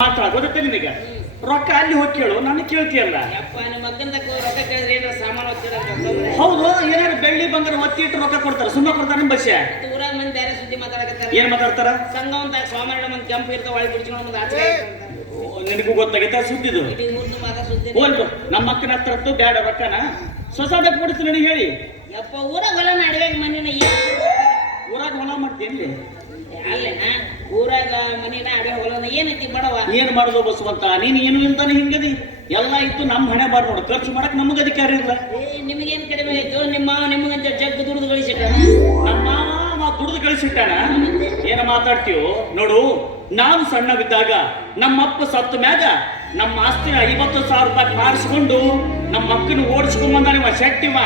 ಮಾತ್ರ ಗೊತ್ತೇ ನಿನಗೆ? ರೊಕ್ಕ ಅಲ್ಲಿ ಹೋಗಿ ಕೇಳು ನಾನು ಕೇಳ್ತೀಯಲ್ಲ ಯಪ್ಪ ನಿಮ್ಮ ಮಗನ್ ರೊಕ್ಕ ಕೇಳಿದ್ರೆ ಏನಾರ ಸಾಮಾನು ಹೋಗ್ತಿರ ಹೌದು ಏನಾದ್ರು ಬೆಳ್ಳಿ ಬಂಗಾರ ಒತ್ತಿ ಇಟ್ಟು ರೊಕ್ಕ ಕೊಡ್ತಾರೆ ಸುಮ್ಮನೆ ಕೊಡ್ತಾರೆ ನಿಮ್ ಬಸ್ಸೆ. ಊರಾಗ ಮಂದಿ ಬೇರೆ ಸುದ್ದಿ ಮಾತಾಡಕತ್ತಾರ. ಏನ್ ಮಾತಾಡ್ತಾರ? ಸಂಘ ಅಂತ ಸೋಮವಾರ ಒಂದು ಕೆಂಪು ಇರ್ತಾವ ಒಳಗೆ ಬಿಡ್ಸ್ಕೊಂಡು ಮುಂದೆ ಆಚೆ ನಿನಗೂ ಗೊತ್ತಾಗೈತೆ ಸುದ್ದಿದು? ಹೋಲ್ದು ನಮ್ಮ ಅಕ್ಕನ ಹತ್ರ ಬೇಡ ಬ್ಯಾಡ ರೊಕ್ಕನ. ಸೊಸಾದ ಕೊಡ್ತೀನಿ ನನಗೆ ಹೇಳಿ. ಯಪ್ಪ ಊರಾಗ ಹೊಲ ನಡುವೆ ಮನಿನ ಊರಾಗ ಹೊಲ ಮಾಡ್ತೀನಿ ಊರಾಗ ಮನಿನ ಏನೈತಿ ಬಡವ ಏನ್ ಮಾಡುದು ಬಸವಂತ? ನೀನ್ ಏನು ಇಲ್ದಾನೆ ಹಿಂಗದಿ? ಎಲ್ಲ ಇತ್ತು ನಮ್ಮ ಹಣೆ ಬಾರ್ ನೋಡು. ಖರ್ಚು ಮಾಡಕ್ ನಮಗ ಅಧಿಕಾರ ಇಲ್ಲ. ಏ, ನಿಮಗೇನ್ ಕಡಿಮೆ ಆಯ್ತು? ನಿಮ್ಮ ಮಾವ ನಿಮಗಂತ ಜಗ್ ದುಡ್ದು ಕಳಿಸಿಟ್ಟಾನ ನಮ್ಮ ಮಾವ ದುಡ್ದು ಕಳಿಸಿಟ್ಟಾನ? ಏನ ಮಾತಾಡ್ತೀವೋ ನೋಡು ನಾನು ಸಣ್ಣವಿದ್ದಾಗ ನಮ್ಮಪ್ಪ ಸತ್ತ ಮ್ಯಾಗ ನಮ್ಮ ಆಸ್ತಿನ ಐವತ್ತು ಸಾವಿರ ರೂಪಾಯಿ ಮಾರಿಸ್ಕೊಂಡು ನಮ್ಮ ಅಕ್ಕನ ಓಡಿಸ್ಕೊಂಡ್ ಬಂದ ನಿಮ್ಮ ಶೆಟ್ಟಿವ.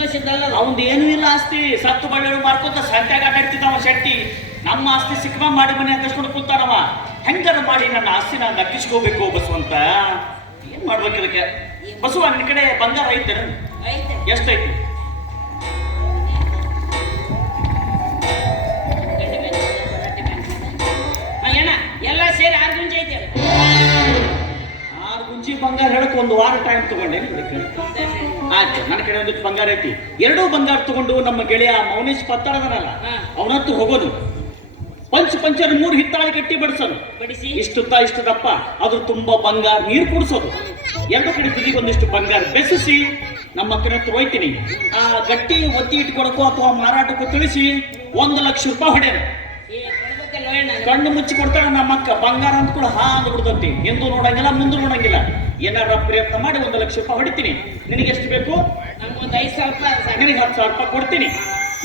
ಅವ ದುಡ್ದು ಗಳಿಸಿದ್ದಲ್ಲ ಅವಂದು ಏನೂ ಇಲ್ಲ ಆಸ್ತಿ. ಸತ್ತು ಬಳ್ಳಿ ಮಾರ್ಕೊಂತ ಸಂತ್ಯಾಗ ಆಟಾಡ್ತಿದ್ದ ಅವ ಶೆಟ್ಟಿ. ನಮ್ಮ ಆಸ್ತಿ ಸಿಕ್ಕಮ ಮಾಡಿ ಮನೆ ಅಂತಸ್ಕೊಂಡು ಕೂತಾನವ. ಹೆಂಗಾರ ಮಾಡಿ ನನ್ನ ಆಸ್ತಿನ ದಕ್ಕಿಸ್ಕೋಬೇಕು ಬಸವಂತ? ಏನ್ ಮಾಡ್ಬೇಕು ಇದಕ್ಕೆ? ಬಸವ ನಿನ್ನ ಕಡೆ ಬಂಗಾರ ಐತೆ ಐತೆ. ಎಷ್ಟೈತಿ? ಬಂಗಾರ ಹೇಳಕ್ ಒಂದು ವಾರ ಟೈಮ್ ತಗೊಂಡೆ. ಆಯ್ತು ನನ್ನ ಕಡೆ ಒಂದಿಷ್ಟು ಬಂಗಾರ ಐತಿ. ಎರಡೂ ಬಂಗಾರ ತಗೊಂಡು ನಮ್ಮ ಗೆಳೆಯ ಮೌನೇಶ್ ಪತ್ತಾರದನಲ್ಲ. ಅವನತ್ತು ಹೋಗೋದು. ಪಂಚ ಪಂಚರ ಮೂರು ಹಿತ್ತಾಳಿ ಗಟ್ಟಿ ಬಡಿಸೋದು. ಬಡಿಸಿ. ಇಷ್ಟುದ್ದ ಇಷ್ಟು ದಪ್ಪ ಅದ್ರ ತುಂಬಾ ಬಂಗಾರ ನೀರು ಕುಡಿಸೋದು. ಎರಡು ಕಡೆ ತುದಿಗೆ ಒಂದಿಷ್ಟು ಬಂಗಾರ ಬೆಸಿಸಿ ನಮ್ಮ ಹತ್ರ ಒಯ್ತೀನಿ ಆ ಗಟ್ಟಿ ಒತ್ತಿ ಇಟ್ಕೊಡಕ್ಕೋ ಅಥವಾ ಮಾರಾಟಕ್ಕೂ ತಿಳಿಸಿ ಒಂದು ಲಕ್ಷ ರೂಪಾಯಿ ಹೊಡೆಯ ಕಣ್ಣು ಮುಚ್ಚಿ ಕೊಡ್ತಾಳ ನಮ್ಮ ಅಕ್ಕ ಬಂಗಾರ ಅಂತ ಕೂಡ ಹಾ ಅಂದ್ಬಿಡ್ತಂತಿ ಎಂದು ನೋಡಂಗಿಲ್ಲ ಮುಂದೆ ನೋಡಂಗಿಲ್ಲ. ಏನಾರ ಪ್ರಯತ್ನ ಮಾಡಿ ಒಂದು ಲಕ್ಷ ರೂಪಾಯಿ ಹೊಡಿತೀನಿ. ನಿನಗೆ ಎಷ್ಟು ಬೇಕು? ನಮ್ಗೊಂದು ಐದು ಸಾವಿರ ರೂಪಾಯಿ. ನಿನಗೆ ಹತ್ತು ಸಾವಿರ ರೂಪಾಯಿ ಕೊಡ್ತೀನಿ.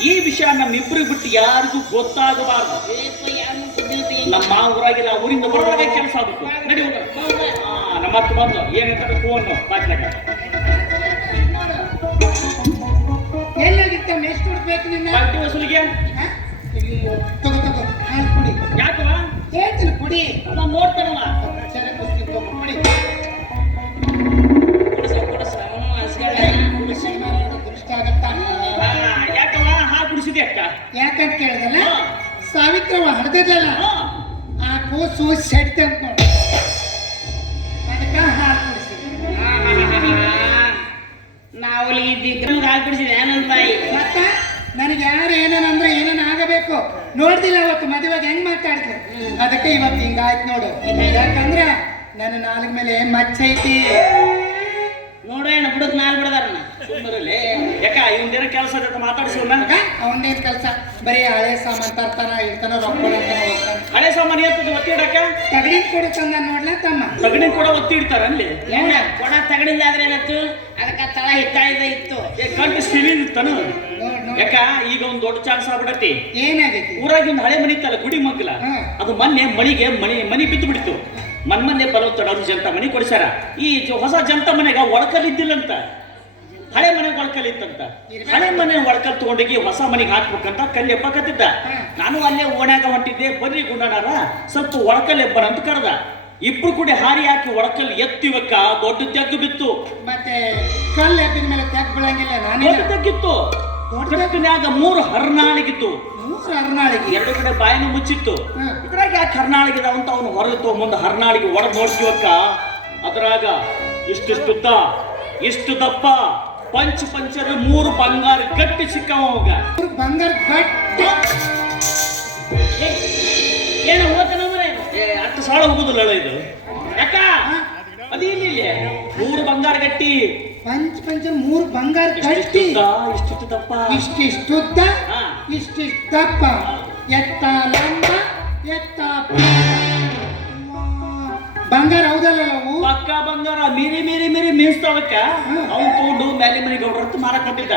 ಈ ವಿಷಯ ನಮ್ಮಿಬ್ರು ಬಿಟ್ಟು ಯಾರಿಗೂ ಗೊತ್ತಾಗಬಾರ್ದು? ನಮ್ಮ ಊರಾಗಿಲ್ಲ ಊರಿಂದ ಬರೋದಾಗ ಕೆಲಸ ಆಗುತ್ತೆ. ನಡಿ. ನಮ್ಮ ಅಕ್ಕ ಬಂದು ಏನಂತ ಫೋನ್. ಬಾಚ್ಲಾಕ ಎಲ್ಲೋಗಿತ್ತ ಎಷ್ಟು ಕೊಡ್ಬೇಕು ನಿನ್ನ? ವಸೂಲಿಗೆ? ಯಾಕಂತ ಕೇಳಿದಲ್ಲ ಸಾವಿತ್ರ ಸಾವಿತ್ರವ ಹಡ್ದಲ್ಲ ಆ ಕೂಸು ಸೆಡ್ತ ಅಂತ ನೋಡಿ ಅದಕ್ಕೆ ಹಾಲು ನಾವು ಇದ್ದಿದ್ದು ಹಾಲು ಕುಡಿಸಿದೆ ನನ್ನ ತಾಯಿ? ಮತ್ತ? ನನಗೆ ಯಾರು ಏನೇನಂದ್ರೆ ಏನೇನು ಆಗಬೇಕು. ನೋಡ್ದಿಲ್ಲ ಅವತ್ತು ಮದುವೆಗೆ ಹೆಂಗ್ ಮಾತಾಡ್ತ ಅದಕ್ಕೆ ಇವತ್ತು ಹಿಂಗಾಯ್ತು ನೋಡು. ಯಾಕಂದ್ರೆ ನನ್ನ ನಾಲ್ಕ ಮೇಲೆ ಮಚ್ಚ ಐತಿ. ನೋಡೋಣ ಬಿಡೋದು ನಾಲ್ ಬಿಡದಾರಣ್ಣ. ಯಾಕ ಇವಂದೇನ ಕೆಲಸ ಅಂತ ಮಾತಾಡಿಸಿವ್ನ ಅವನೇನ್ ಕೆಲಸ. ಬರೀ ಹಳೆ ಸಾಮಾನ್ ತರ್ತಾನ ಇರ್ತಾನ ರೊಕ್ಕ ಹಳೆ ಸಾಮಾನ್ ಏರ್ತದೆ ಒತ್ತಿಡಕ ತಗಡಿ ಕೊಡು ಚಂದ ನೋಡ್ಲ ತಮ್ಮ? ತಗಡಿ ಕೂಡ ಒತ್ತಿ ಇಡ್ತಾರ ಅಲ್ಲಿ? ಕೊಡ ತಗಡಿಲ್ಲ ಆದ್ರೆ ಏನಾಯ್ತು? ಅದಕ್ಕೆ ತಳ ಹಿತ್ತಾಳಿದ ಇತ್ತು. ಗಂಟು ಸ್ಟೀಲಿನ ಇತ್ತನು? ಯಾಕ ಈಗ ಒಂದ್ ದೊಡ್ಡ ಚಾನ್ಸ್ ಆಗ್ಬಿಡತಿ. ಏನಾಗೈತಿ? ಊರಾಗಿಂದ ಹಳೆ ಮನಿ ಇತ್ತಲ್ಲ ಗುಡಿ ಮಗ್ಲ. ಅದು ಮೊನ್ನೆ ಮಳಿಗೆ ಮನಿ ಮನಿ ಬಿದ್ದು ಬಿಡ್ತು ಮನ್ ಮೊನ್ನೆ ಬಲವತ್ತಡ ಅವ್ರು ಜಂತ ಮನೆ ಕೊಡಿಸ್ಯಾರ. ಈ ಹೊಸ ಜಂತ ಮನೆಗೆ ಒಳಕಲ್ ಇದ್ದಿಲ್ಲಂತ. ಹಳೆ ಮನೆ ಒಳಕಲ್ ಇತ್ತಂತ. ಹಳೆ ಮನೆ ಒಳಕಲ್ ತಗೊಂಡಿಗೆ ಹೊಸ ಮನೆಗೆ ಹಾಕ್ಬೇಕಂತ ಕಲ್ಲೆಪ್ಪ ಕತ್ತಿದ್ದ. ನಾನು ಅಲ್ಲೇ ಓಣ್ಯಾಗ ಹೊಂಟಿದ್ದೆ ಬರ್ರಿ ಗುಂಡನಾರ. ಸ್ವಲ್ಪ ಒಳಕಲ್ ಅಂತ ಕರೆದ. ಇಬ್ರು ಕೂಡ ಹಾರಿ ಹಾಕಿ ಒಳಕಲ್ ಎತ್ತಿವಕ್ಕ ದೊಡ್ಡ ತೆಗ್ಗು ಬಿತ್ತು. ಮತ್ತೆ ಕಲ್ಲು ಎಬ್ಬಿದ ಮೇಲೆ ತೆಗ್ ಬೀಳಂಗಿಲ್ಲ ನಾನು ತೆಗ್ಗಿತ್ತು. ಮೂರು ಹರ್ನಾಳಿಗಿತ್ತು ಮೂರು ಹರ್ನಾಳಿಗೆ. ಎರಡು ಕಡೆ ಬಾಯಿನೂ ಮುಚ್ಚಿತ್ತು. ಇದ್ರಾಗ ಯಾಕೆ ಹರ್ನಾಳಿಗೆ ಅಂತ ಅವನು ಹೊರಗೆ ಮುಂದೆ ಹರ್ನಾಳಿಗೆ ಒಡ ನೋಡ್ತೀವಕ್ಕ? ಅದ್ರಾಗ ಇಷ್ಟಿಷ್ಟುದ್ದ ಇಷ್ಟು ದಪ್ಪ ಪಂಚ ಪಂಚರ ಮೂರು ಬಂಗಾರ ಗಟ್ಟಿ ಸಿಕ್ಕವ ಅವಾಗ. ಮೂರು ಬಂಗಾರ ಗಟ್ಟಿ. ಏನು ಏ ಅಷ್ಟು ಸಾಳ ಹೋಗುದಿಲ್ಲ ಇದು. ಯಾಕ? ಇಲ್ಲಿ? ಮೂರು ಬಂಗಾರ ಗಟ್ಟಿ. ಪಂಚ ಪಂಚ ಮೂರು ಬಂಗಾರ ಗಟ್ಟಿ. ಇಷ್ಟಿಷ್ಟು ದಪ್ಪ. ಇಷ್ಟಿಷ್ಟುದ್ದ ಹಾ. ಇಷ್ಟಿಷ್ಟು ದಪ್ಪ ಎತ್ತ ಲಂಬ ಎತ್ತ ಬಂಗಾರ ಹೌದಲ್ಲ ನಾವು? ಪಕ್ಕ ಬಂಗಾರ ಮೀರಿ ಮೀರಿ ಮೀರಿ ಮೀನ್ಸ್ತಾವಕ್ಕ. ಅವ್ನು ತಗೊಂಡು ಮ್ಯಾಲಿ ಮನೆ ಗೌಡ್ರತ್ತು ಮಾರ ಕೊಟ್ಟಿದ್ದ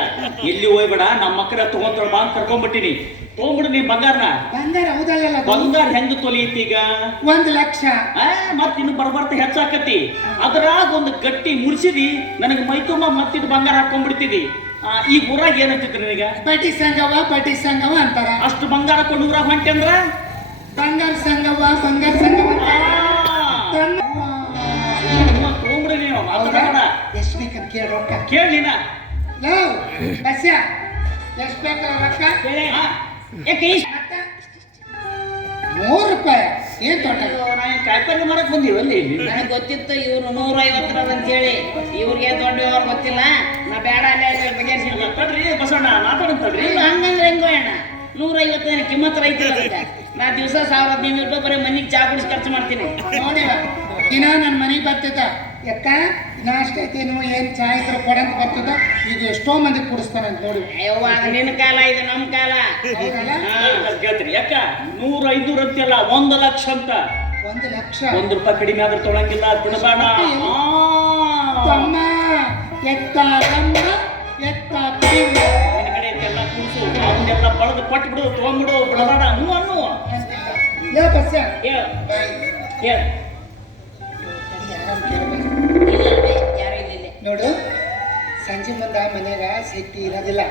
ಎಲ್ಲಿ ಹೋಯ್ಬೇಡ ನಮ್ಮ ಮಕ್ಕಳ ತಗೊಂತಾಳ ಬಾ ಅಂತ ಕರ್ಕೊಂಡ್ಬಿಟ್ಟಿನಿ. ತಗೊಂಡ್ಬಿಡು ನೀ ಬಂಗಾರನ. ಬಂಗಾರ ಹೌದಲ್ಲ ಬಂಗಾರ ಹೆಂಗ್ ತೊಲಿಯತ್ತಿ ಈಗ? ಒಂದ್ ಲಕ್ಷ. ಮತ್ ಇನ್ನು ಬರ್ಬರ್ತ ಹೆಚ್ಚಾಕತಿ ಅದ್ರಾಗ ಒಂದು ಗಟ್ಟಿ ಮುರ್ಸಿದಿ ನನಗೆ ಮೈತುಂಬ ಮತ್ತಿಟ್ಟು ಬಂಗಾರ ಹಾಕೊಂಡ್ಬಿಡ್ತಿದಿ. ಈ ಈಗ ಊರಾಗ ಏನಂತಿದ್ರು ನಿನಗ? ಪಟಿ ಸಂಗವ ಪಟಿ ಸಂಗವ ಅಂತಾರ. ಅಷ್ಟು ಬಂಗಾರ ಕೊಂಡು ಊರಾಗ ಹೊಂಟೆ ಅಂದ್ರ ಬಂಗಾರ ಸಂಗವ ಬಂಗಾರ ಸಂಗವ ನೀವು ಮಾತಾಡ ಎಷ್ಟ್ ಬೇಕಂತ ಕೇಳಿ ರೊಕ್ಕ. ಕೇಳಿ ನೀನ. ಲವ್ ಬಸ್ಯ ಎಷ್ಟ್ ರೊಕ್ಕ? ಯಾಕೆ ರೂಪಾಯಿ. ಏನ್ ತೋಟ? ನಾನು ಕಾಯಿಪಲ್ಲೆ ಮಾರಕ್ ಬಂದೀವಲ್ಲಿ ಇಲ್ಲಿ ನನಗೆ ಗೊತ್ತಿತ್ತು ಇವ್ರು ನೂರ ಐವತ್ತರ ಅಂತ ಹೇಳಿ ಇವ್ರಿಗೆ ದೊಡ್ಡ ವ್ಯವಹಾರ ಗೊತ್ತಿಲ್ಲ. ನಾ ಬೇಡ ಅಲ್ಲೇ ಅಲ್ಲೇ ಬಗೆಹರಿಸಿಲ್ಲ ತಡ್ರಿ ಬಸಣ್ಣ ಮಾತಾಡಂತಡ್ರಿ ಇಲ್ಲ ಹಂಗಂದ್ರೆ ಹೆಂಗೋ ಅಣ್ಣ? ನೂರ ಐವತ್ತೈದು ಕಿಮ್ಮತ್ ರೈತ ಅದಕ್ಕೆ. ನಾ ದಿವಸ ಸಾವಿರ ಹದಿನೈದು ರೂಪಾಯಿ ಬರೀ ಮನೆಗೆ ಚಾ ಕುಡಿಸಿ ಖರ್ಚು ಮಾಡ್ತೀನಿ. ನೋಡಿವ ದಿನ ನನ್ನ ಮನೆಗೆ ಬರ್ತದ ಯಾಕ ನಾಷ್ಟ ನೀವು ಏನು ಚಾ ಇದ್ರು ಕೊಡಂತ ಬರ್ತದ. ಈಗ ಎಷ್ಟೋ ಮಂದಿ ಕುಡಿಸ್ತಾರೆ ನೋಡಿ. ಅಯ್ಯವ್ವ ಅದು ನಿನ್ನ ಕಾಲ ಇದು ನಮ್ಮ ಕಾಲ. ಕೇಳ್ತೀರಿ ಯಾಕ? ನೂರ ಐನೂರ ಅಂತೆಲ್ಲ ಒಂದು ಲಕ್ಷ ಅಂತ. ಒಂದು ಲಕ್ಷ? ಒಂದು ರೂಪಾಯಿ ಕಡಿಮೆ ಆದ್ರೂ ತೊಳಂಗಿಲ್ಲ ಬಿಡಬೇಡ ತಮ್ಮ ಎತ್ತ ತಮ್ಮ ಎತ್ತ ಪ್ರೇಮ. ನಿನ್ನ ಕಡೆ ಎಲ್ಲ ಕೂಸು ಅವನ್ನೆಲ್ಲ ಬಳದು ಕೊಟ್ಬಿಡು ತಗೊಂಡ್ಬಿಡು ಬಿಡಬೇಡ. ಹ್ಞೂ ಅನ್ನು ಲೇ ಬಸ್ಸ ಹೇಳು. ಹೇಳು. ನೋಡು ಸಂಜೆ ಮುಂದ ಮನೆಯಾಗ ಶಕ್ತಿ ಇರೋದಿಲ್ಲ.